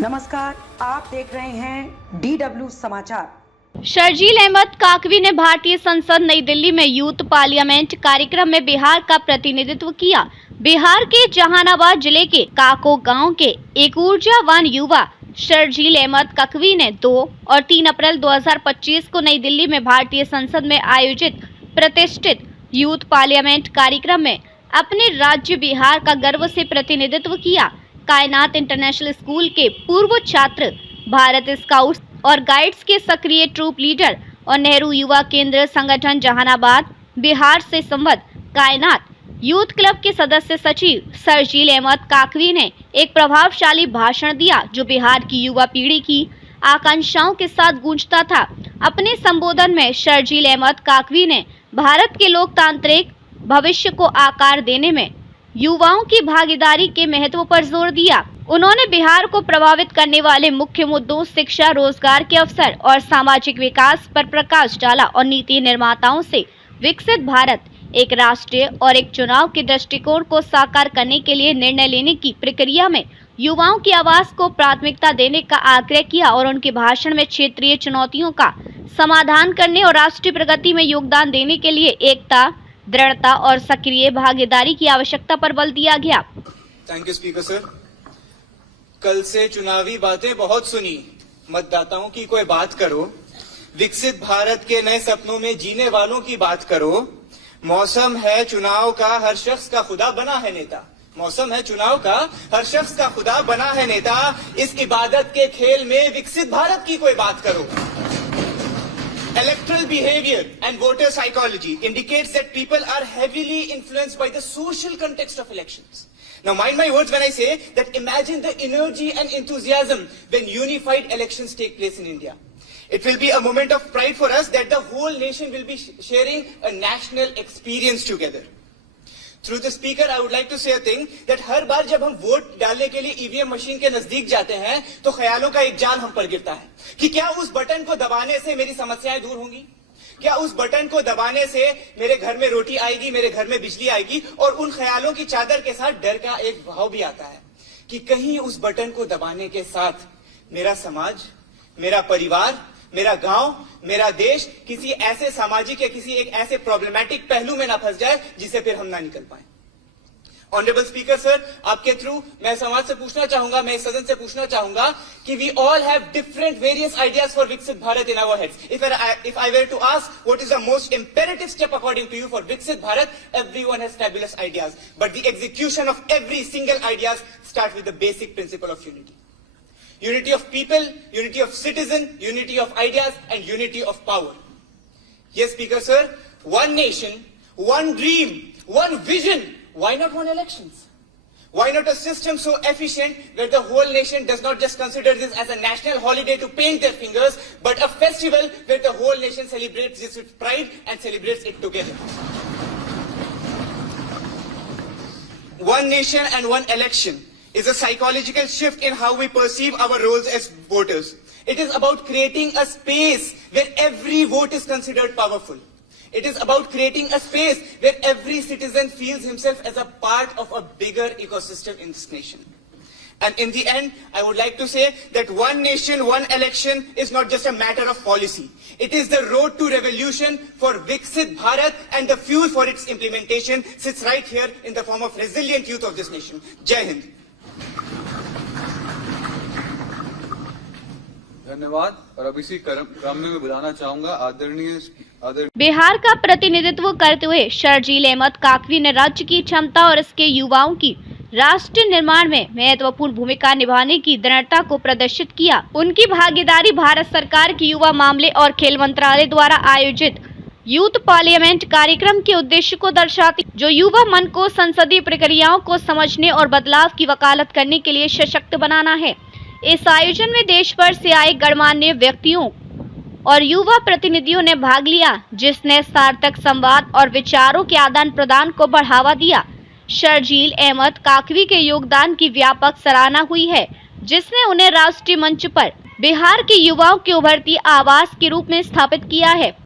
नमस्कार, आप देख रहे हैं DW समाचार। शर्जील अहमद काकवी ने भारतीय संसद नई दिल्ली में यूथ पार्लियामेंट कार्यक्रम में बिहार का प्रतिनिधित्व किया। बिहार के जहानाबाद जिले के काको गांव के एक ऊर्जावान युवा शर्जील अहमद काकवी ने 2 और 3 अप्रैल 2025 को नई दिल्ली में भारतीय संसद में आयोजित प्रतिष्ठित यूथ पार्लियामेंट कार्यक्रम में अपने राज्य बिहार का गर्व से प्रतिनिधित्व किया। कायनात इंटरनेशनल स्कूल के पूर्व छात्र, भारत स्काउट्स और गाइड्स के सक्रिय ट्रूप लीडर और नेहरू युवा केंद्र संगठन जहानाबाद बिहार से संबद्ध कायनात यूथ क्लब के सदस्य सचिव शर्जील अहमद काकवी ने एक प्रभावशाली भाषण दिया जो बिहार की युवा पीढ़ी की आकांक्षाओं के साथ गूंजता था। अपने संबोधन में शर्जील अहमद काकवी ने भारत के लोकतांत्रिक भविष्य को आकार देने में युवाओं की भागीदारी के महत्व पर जोर दिया। उन्होंने बिहार को प्रभावित करने वाले मुख्य मुद्दों, शिक्षा, रोजगार के अवसर और सामाजिक विकास पर प्रकाश डाला और नीति निर्माताओं से विकसित भारत, एक राष्ट्रीय और एक चुनाव के दृष्टिकोण को साकार करने के लिए निर्णय लेने की प्रक्रिया में युवाओं की आवाज को प्राथमिकता देने का आग्रह किया और उनके भाषण में क्षेत्रीय चुनौतियों का समाधान करने और राष्ट्रीय प्रगति में योगदान देने के लिए एकता, दृढ़ता और सक्रिय भागीदारी की आवश्यकता पर बल दिया गया। Thank you speaker sir. कल से चुनावी बातें बहुत सुनी, मतदाताओं की कोई बात करो, विकसित भारत के नए सपनों में जीने वालों की बात करो। मौसम है चुनाव का, हर शख्स का खुदा बना है नेता। मौसम है चुनाव का, हर शख्स का खुदा बना है नेता। इस इबादत के खेल में विकसित भारत की कोई बात करो। Electoral behavior and voter psychology indicates that people are heavily influenced by the social context of elections. Now mind my words when I say that imagine the energy and enthusiasm when unified elections take place in India. It will be a moment of pride for us that the whole nation will be sharing a national experience together. Through the speaker, I would like to say a thing that हर बार जब हम vote डालने के लिए EVM machine के नजदीक जाते हैं तो ख्यालों का एक जाल हम पर गिरता है कि क्या उस बटन को दबाने से मेरी समस्याएं दूर होंगी, क्या उस बटन को दबाने से मेरे घर में रोटी आएगी, मेरे घर में बिजली आएगी। और उन ख्यालों की चादर के साथ डर का एक भाव भी आता है कि कहीं उस बटन को दबाने के साथ मेरा समाज, मेरा परिवार, मेरा गांव, मेरा देश किसी ऐसे सामाजिक या किसी एक ऐसे प्रॉब्लमैटिक पहलू में ना फंस जाए जिसे फिर हम ना निकल पाए। ऑनरेबल स्पीकर सर, आपके थ्रू मैं समाज से पूछना चाहूंगा, मैं इस सदन से पूछना चाहूंगा कि we all have different various ideas for Viksit Bharat in our heads. If I were to ask what is the most imperative step according to you for Viksit Bharat, everyone has fabulous ideas, but the execution of every single ideas start with the basic principle of unity. Unity of people, unity of citizen, unity of ideas and unity of power. Yes, Speaker sir, one nation, one dream, one vision. Why not one elections? Why not a system so efficient where the whole nation does not just consider this as a national holiday to paint their fingers, but a festival where the whole nation celebrates this with pride and celebrates it together. One nation and one election is a psychological shift in how we perceive our roles as voters. It is about creating a space where every vote is considered powerful. It is about creating a space where every citizen feels himself as a part of a bigger ecosystem in this nation. And in the end, I would like to say that one nation, one election is not just a matter of policy. It is the road to revolution for Viksit Bharat, and the fuel for its implementation sits right here in the form of resilient youth of this nation. Jai Hind. धन्यवाद। और अब इसी क्रम में मैं बुलाना चाहूंगा आदरणीय बिहार का प्रतिनिधित्व करते हुए शर्जील अहमद काकवी ने राज्य की क्षमता और इसके युवाओं की राष्ट्र निर्माण में महत्वपूर्ण भूमिका निभाने की दृढ़ता को प्रदर्शित किया। उनकी भागीदारी भारत सरकार की युवा मामले और खेल मंत्रालय द्वारा आयोजित यूथ पार्लियामेंट कार्यक्रम के उद्देश्य को दर्शाती, जो युवा मन को संसदीय प्रक्रियाओं को समझने और बदलाव की वकालत करने के लिए सशक्त बनाना है। इस आयोजन में देश भर से आए गणमान्य व्यक्तियों और युवा प्रतिनिधियों ने भाग लिया, जिसने सार्थक संवाद और विचारों के आदान प्रदान को बढ़ावा दिया। शर्जील अहमद काकवी के योगदान की व्यापक सराहना हुई है, जिसने उन्हें राष्ट्रीय मंच पर बिहार के युवाओं की उभरती आवाज के रूप में स्थापित किया है।